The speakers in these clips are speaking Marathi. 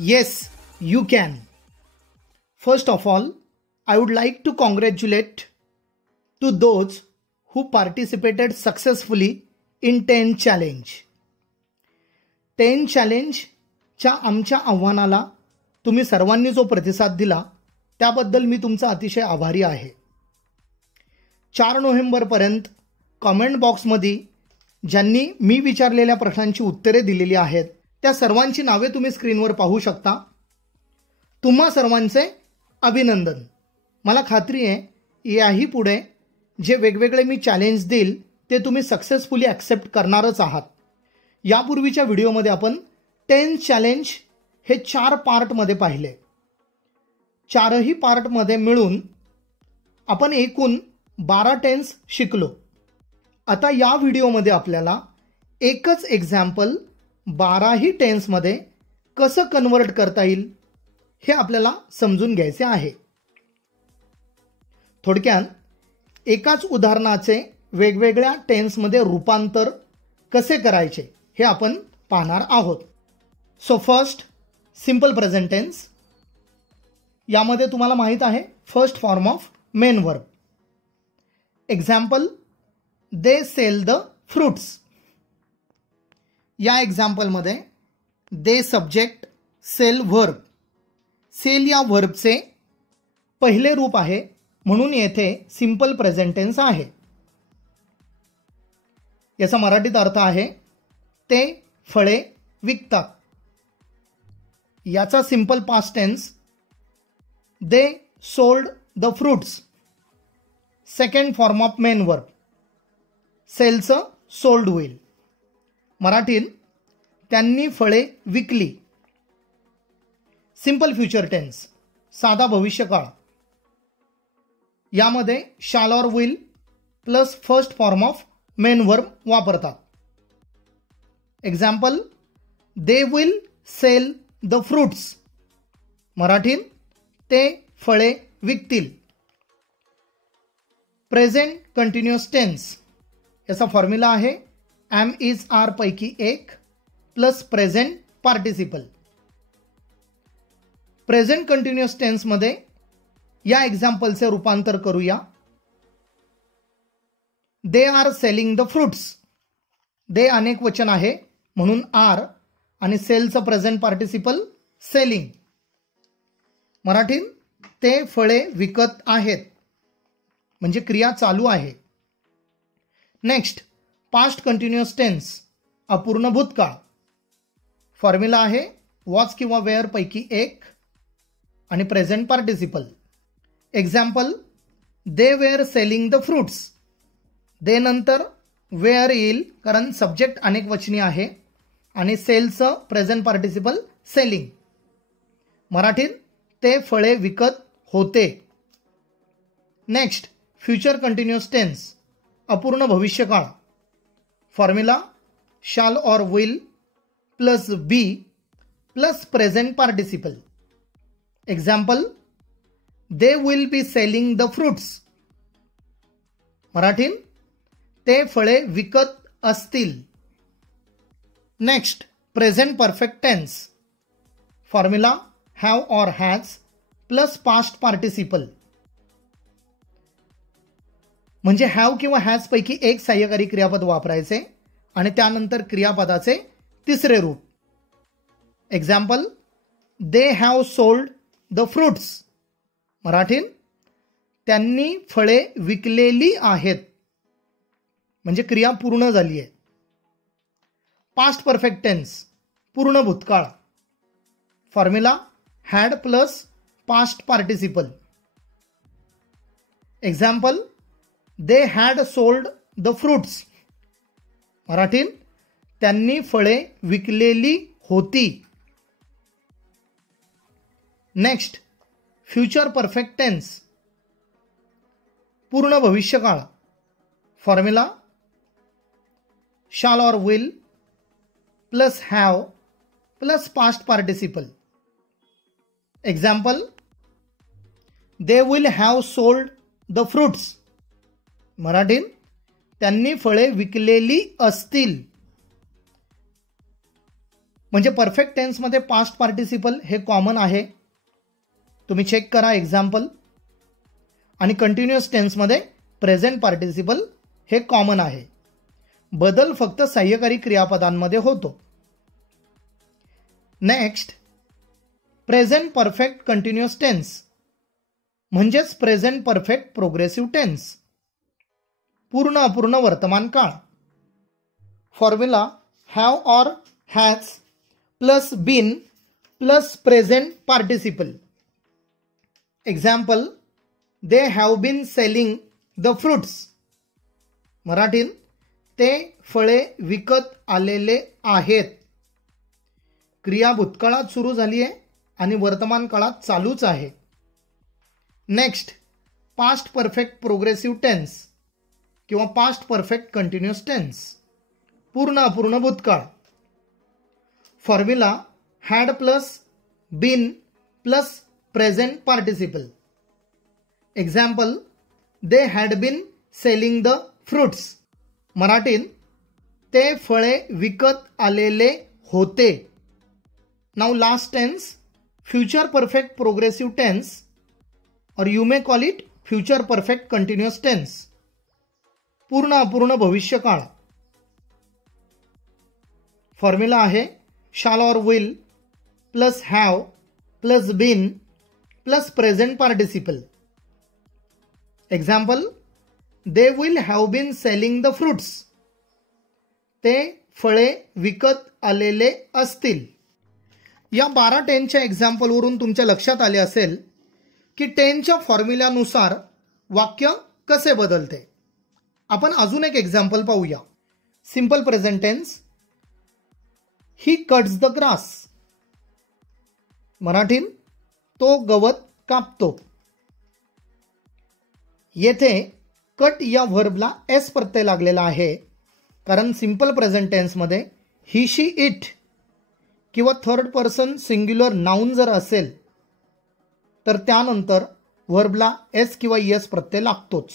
Yes, you can. First of all, I would like to congratulate to those who participated successfully in 10 challenge. 10 challenge च्या आमच्या आव्हानाला तुम्ही सर्वांनी जो प्रतिसाद दिला त्याबद्दल मी तुमचा अतिशय आभारी आहे. 4 नोव्हेंबर पर्यंत कमेंट बॉक्समध्ये ज्यांनी मी विचारलेल्या प्रश्नांची उत्तरे दिलेली आहेत त्या सर्वांची नावे तुम्ही स्क्रीनवर पाहू शकता. तुम्हा सर्वांचे अभिनंदन. मला खात्री आहे याही पुढे जे वेगवेगळे मी चॅलेंज देईल ते तुम्ही सक्सेसफुली ॲक्सेप्ट करणारच आहात. यापूर्वीच्या व्हिडिओमध्ये आपण 10 चॅलेंज हे 4 पार्टमध्ये पाहिले. 4ही पार्टमध्ये मिळून आपण एकूण 12 टेन्स शिकलो. आता या व्हिडिओमध्ये आपल्याला एकच एक्झाम्पल 12ही टेन्समध्ये कसं कन्वर्ट करता येईल हे आपल्याला समजून घ्यायचे आहे. थोडक्यात एकाच उदाहरणाचे वेगवेगळ्या टेन्समध्ये रूपांतर कसे करायचे हे आपण पाहणार आहोत. So first simple present tense. यामध्ये तुम्हाला माहित आहे first form of main verb. Example they sell the fruits. या एक्झाम्पलमध्ये they subject sell verb. Sell या वर्बचे पहिले रूप आहे म्हणून येथे सिंपल प्रेझेंट टेन्स आहे. याचा मराठीत अर्थ आहे ते फळे विकतात. याचा simple past tense they sold the fruits. Second form of main verb सेलचं सोल्ड होईल. मराठीत त्यांनी फळे विकली. सिंपल फ्युचर टेन्स साधा भविष्यकाळ. यामध्ये shall or will plus first form of main verb वापरतात. Example they will sell the fruits. मराठीत ते फळे विकतील. Present continuous tense. याचा फॉर्म्युला आहे एम इज आर पैकी एक plus present participle. Present continuous टेन्समध्ये या एक्झाम्पलचे रूपांतर करूया. They are selling the fruits. They अनेक वचन आहे म्हणून आर आणि सेलचं प्रेझेंट पार्टिसिपल सेलिंग. मराठीत ते फळे विकत आहेत म्हणजे क्रिया चालू आहे. नेक्स्ट पास्ट कंटिन्युअस टेन्स अपूर्ण भूतकाळ. फॉर्म्युला आहे वॉज किंवा वेअर पैकी एक आणि present participle. Example they were selling the fruits. They नंतर वेअर येईल कारण सब्जेक्ट अनेक वचनी आहे आणि सेलचं प्रेझेंट पार्टिसिपल सेलिंग. मराठीत ते फळे विकत होते. नेक्स्ट फ्युचर कंटिन्युअस टेन्स अपूर्ण भविष्यकाळ. Formula shall or will plus be plus present participle. Example they will be selling the fruits. मराठीत ते फळे विकत असतील. Next present perfect tense. Formula have or has plus past participle. म्हणजे हॅव किंवा हॅज पैकी एक सहाय्यकारी क्रियापद वापरायचे आणि त्यानंतर क्रियापदाचे तिसरे रूप. Example they have sold the fruits. मराठीत त्यांनी फळे विकलेली आहेत म्हणजे क्रिया पूर्ण झाली आहे. पास्ट परफेक्ट टेन्स पूर्ण भूतकाळ. Formula had plus past participle. Example they had sold the fruits. मराठीत त्यांनी फळे विकलेली होती. नेक्स्ट फ्युचर परफेक्ट टेन्स पूर्ण भविष्यकाळ. Formula shall or will plus have plus past participle. Example they will have sold the fruits. मराठीत त्यांनी फळे विकलेली असतील. म्हणजे परफेक्ट टेन्समध्ये पास्ट पार्टिसिपल हे कॉमन आहे, तुम्ही चेक करा एक्झाम्पल. आणि कंटिन्युअस टेन्समध्ये प्रेझेंट पार्टिसिपल हे कॉमन आहे. बदल फक्त सहाय्यकारी क्रियापदांमध्ये होतो. Next, present perfect continuous tense म्हणजेच प्रेझेंट परफेक्ट प्रोग्रेसिव्ह टेन्स, पूर्ण अपूर्ण वर्तमान काळ. Formula have or has plus been plus present participle. Example, they have been selling the fruits. मराठीत ते फळे विकत आलेले आहेत. क्रिया भूतकाळात सुरू झाली आहे आणि वर्तमान काळात चालूच आहे. Next, past perfect progressive tense किंवा पास्ट परफेक्ट कंटिन्युअस टेन्स, पूर्ण अपूर्ण भूतकाळ. Formula had plus been plus present participle. Example, they had been selling the fruits. मराठीत ते फळे विकत आलेले होते. Now last tense, future perfect progressive tense और you may call it future perfect continuous tense, पूर्ण अपूर्ण भविष्यकाळ. फॉर्म्युला आहे शाल और will plus have plus been plus present participle. Example, they will have been selling the fruits. ते फळे विकत आलेले असतील. या 12 टेन्सच्या एक्झाम्पलवरून तुमच्या लक्षात आले असेल की टेन्सच्या फॉर्म्युल्यानुसार वाक्य कसे बदलते. आपण अजून एक एक्झाम्पल पाहूया. Simple present tense, he cuts the grass. मराठीत तो गवत कापतो. येथे कट या व्हर्बला एस प्रत्यय लागलेला आहे, कारण सिंपल प्रेझेंट टेन्समध्ये ही शी इट किंवा थर्ड पर्सन सिंग्युलर नाउन जर असेल तर त्यानंतर व्हर्बला एस किंवा एस प्रत्यय लागतोच.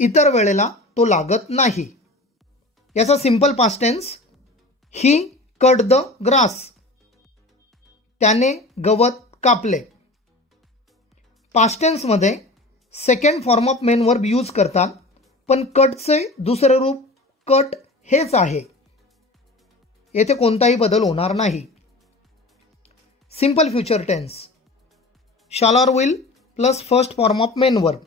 इतर वेळेला तो लागत नाही. याचा simple past tense, he cut the grass. त्याने गवत कापले. Past tense second form of main verb use करतात, पण कटचे दुसरे रूप कट हेच आहे. येथे कोणताही बदल होणार नाही. सिंपल फ्युचर टेन्स, शाल और will plus first form of main verb.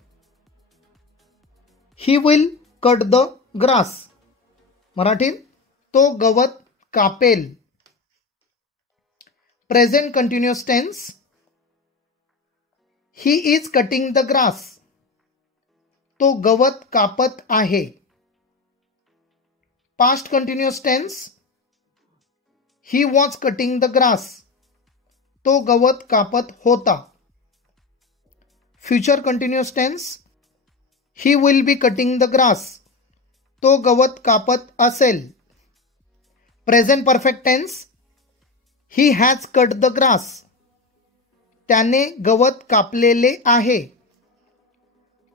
He will cut the grass. मराठीत तो गवत कापेल. Present continuous tense, he is cutting the grass. तो गवत कापत आहे. Past continuous tense, he was cutting the grass. तो गवत कापत होता. Future continuous tense, he will be cutting the grass. तो गवत कापत असेल. Present perfect tense, he has cut the grass. त्याने गवत कापलेले आहे.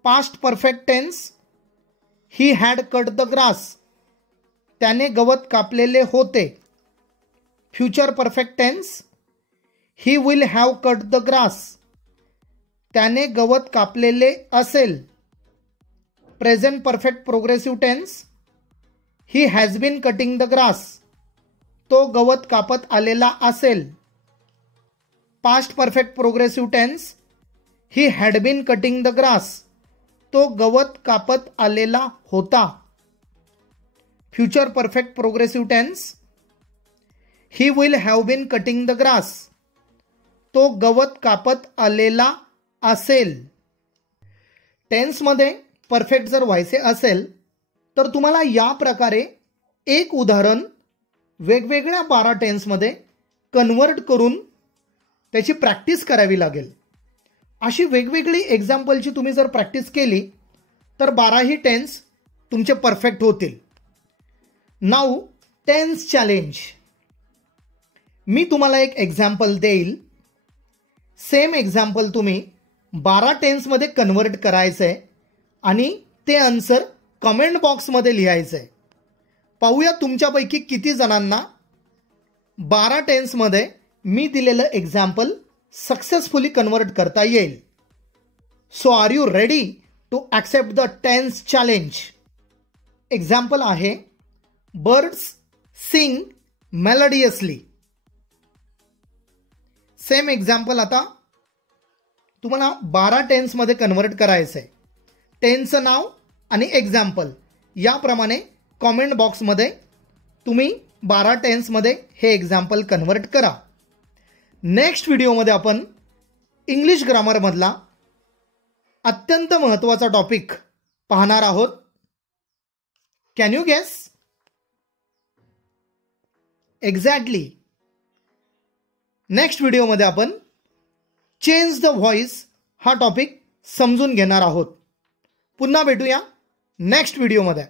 Past perfect tense, he had cut the grass. त्याने गवत कापलेले होते. Future perfect tense, he will have cut the grass. त्याने गवत कापलेले असेल. Present perfect progressive tense, he has been cutting the grass. तो गवत कापत आलेला असेल. Past perfect progressive tense, he had been cutting the grass. तो गवत कापत आलेला होता. Future perfect progressive tense, he will have been cutting the grass. तो गवत कापत आलेला असेल. टेन्समध्ये परफेक्ट जर व्हायचे असेल तर तुम्हाला या प्रकारे एक उदाहरण वेगवेगळ्या 12 टेन्समध्ये कन्वर्ट करून त्याची प्रॅक्टिस करावी लागेल. अशी वेगवेगळी एक्झाम्पलची तुम्ही जर प्रॅक्टिस केली तर 12ही टेन्स तुमचे परफेक्ट होतील. Now tense challenge. मी तुम्हाला एक एक्झाम्पल देईल. सेम एक्झाम्पल तुम्ही 12 टेन्समध्ये कन्वर्ट करायचं आहे आणि ते आन्सर कमेंट बॉक्समध्ये लिहायचं आहे. पाहूया तुमच्यापैकी किती जणांना 12 टेन्समध्ये मी दिलेलं एक्झाम्पल सक्सेसफुली कन्वर्ट करता येईल. So are you ready to accept the tense challenge? Example आहे birds sing melodiously. Same example आता तुम्हाला 12 टेन्समध्ये कन्वर्ट करायचं आहे. टेन्सचं नाव आणि एक्झाम्पल याप्रमाणे कॉमेंट बॉक्समध्ये तुम्ही 12 टेन्समध्ये हे एक्झाम्पल कन्वर्ट करा. नेक्स्ट व्हिडिओमध्ये आपण इंग्लिश ग्रामरमधला अत्यंत महत्त्वाचा टॉपिक पाहणार आहोत. Can you guess? Exactly. Next व्हिडिओमध्ये आपण चेंज द व्हॉइस हा टॉपिक समजून घेणार आहोत. पुन्हा भेटूया नेक्स्ट व्हिडिओमध्ये.